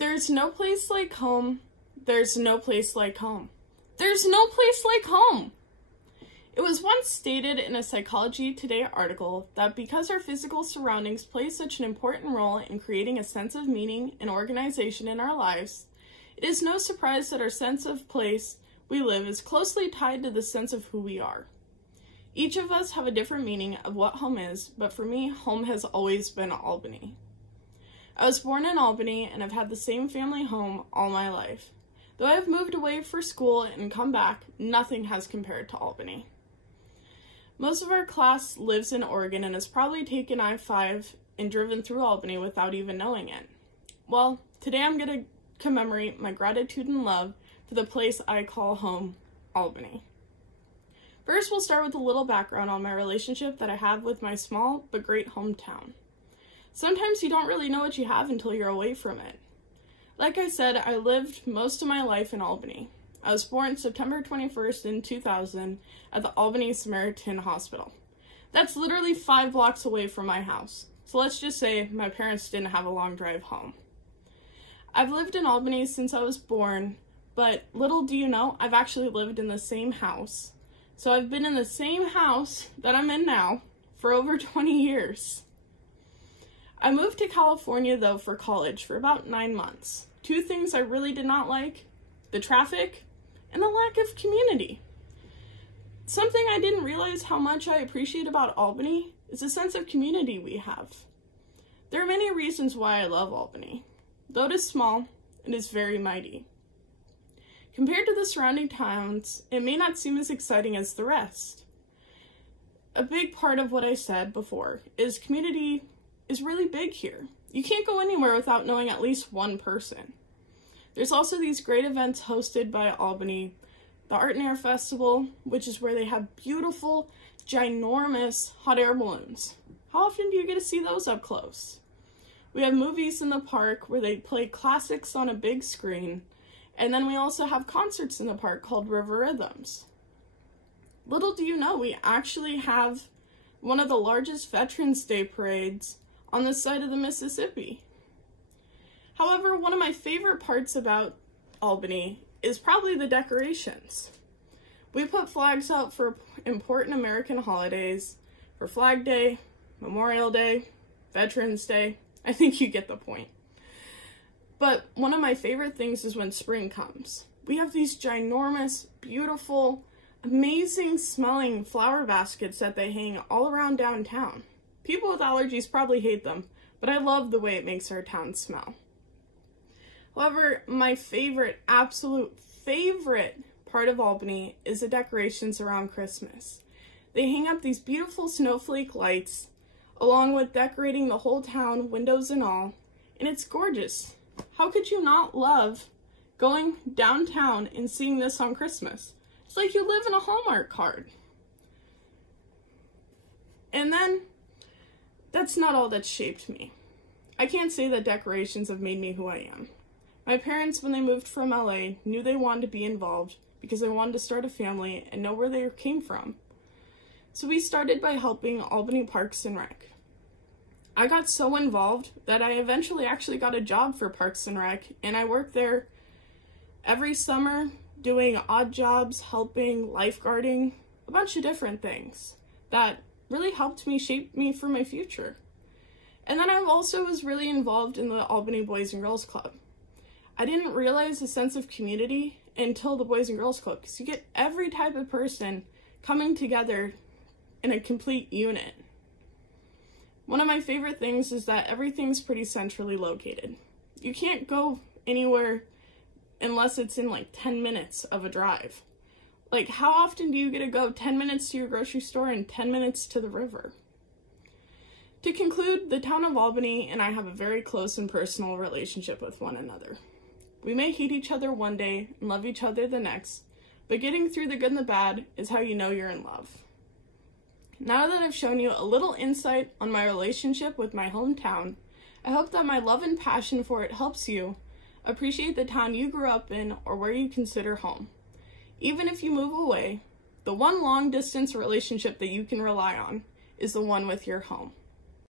There's no place like home. There's no place like home. There's no place like home. It was once stated in a Psychology Today article that because our physical surroundings play such an important role in creating a sense of meaning and organization in our lives, it is no surprise that our sense of place we live is closely tied to the sense of who we are. Each of us have a different meaning of what home is, but for me, home has always been Albany. I was born in Albany and have had the same family home all my life. Though I have moved away for school and come back, nothing has compared to Albany. Most of our class lives in Oregon and has probably taken I-5 and driven through Albany without even knowing it. Well, today I'm going to commemorate my gratitude and love for the place I call home, Albany. First, we'll start with a little background on my relationship that I have with my small but great hometown. Sometimes you don't really know what you have until you're away from it. Like I said, I lived most of my life in Albany. I was born September 21st in 2000 at the Albany Samaritan Hospital. That's literally 5 blocks away from my house. So let's just say my parents didn't have a long drive home. I've lived in Albany since I was born, but little do you know, I've actually lived in the same house. So I've been in the same house that I'm in now for over 20 years. I moved to California, though, for college for about 9 months. 2 things I really did not like: the traffic and the lack of community. Something I didn't realize how much I appreciate about Albany is the sense of community we have. There are many reasons why I love Albany. Though it is small, it is very mighty. Compared to the surrounding towns, it may not seem as exciting as the rest. A big part of what I said before is community is really big here. You can't go anywhere without knowing at least one person. There's also these great events hosted by Albany, the Art and Air Festival, which is where they have beautiful, ginormous hot air balloons. How often do you get to see those up close? We have movies in the park where they play classics on a big screen, and then we also have concerts in the park called River Rhythms. Little do you know, we actually have one of the largest Veterans Day parades on the side of the Mississippi. However, one of my favorite parts about Albany is probably the decorations. We put flags out for important American holidays, for Flag Day, Memorial Day, Veterans Day. I think you get the point. But one of my favorite things is when spring comes. We have these ginormous, beautiful, amazing smelling flower baskets that they hang all around downtown. People with allergies probably hate them, but I love the way it makes our town smell. However, my favorite, absolute favorite part of Albany is the decorations around Christmas. They hang up these beautiful snowflake lights, along with decorating the whole town, windows and all, and it's gorgeous. How could you not love going downtown and seeing this on Christmas? It's like you live in a Hallmark card. And then, that's not all that's shaped me. I can't say that decorations have made me who I am. My parents, when they moved from LA, knew they wanted to be involved because they wanted to start a family and know where they came from. So we started by helping Albany Parks and Rec. I got so involved that I eventually actually got a job for Parks and Rec, and I worked there every summer doing odd jobs, helping, lifeguarding, a bunch of different things that really helped me shape me for my future. And then I also was really involved in the Albany Boys and Girls Club. I didn't realize the sense of community until the Boys and Girls Club, because you get every type of person coming together in a complete unit. One of my favorite things is that everything's pretty centrally located. You can't go anywhere unless it's in like 10 minutes of a drive. Like, how often do you get to go 10 minutes to your grocery store and 10 minutes to the river? To conclude, the town of Albany and I have a very close and personal relationship with one another. We may hate each other one day and love each other the next, but getting through the good and the bad is how you know you're in love. Now that I've shown you a little insight on my relationship with my hometown, I hope that my love and passion for it helps you appreciate the town you grew up in or where you consider home. Even if you move away, the one long-distance relationship that you can rely on is the one with your home.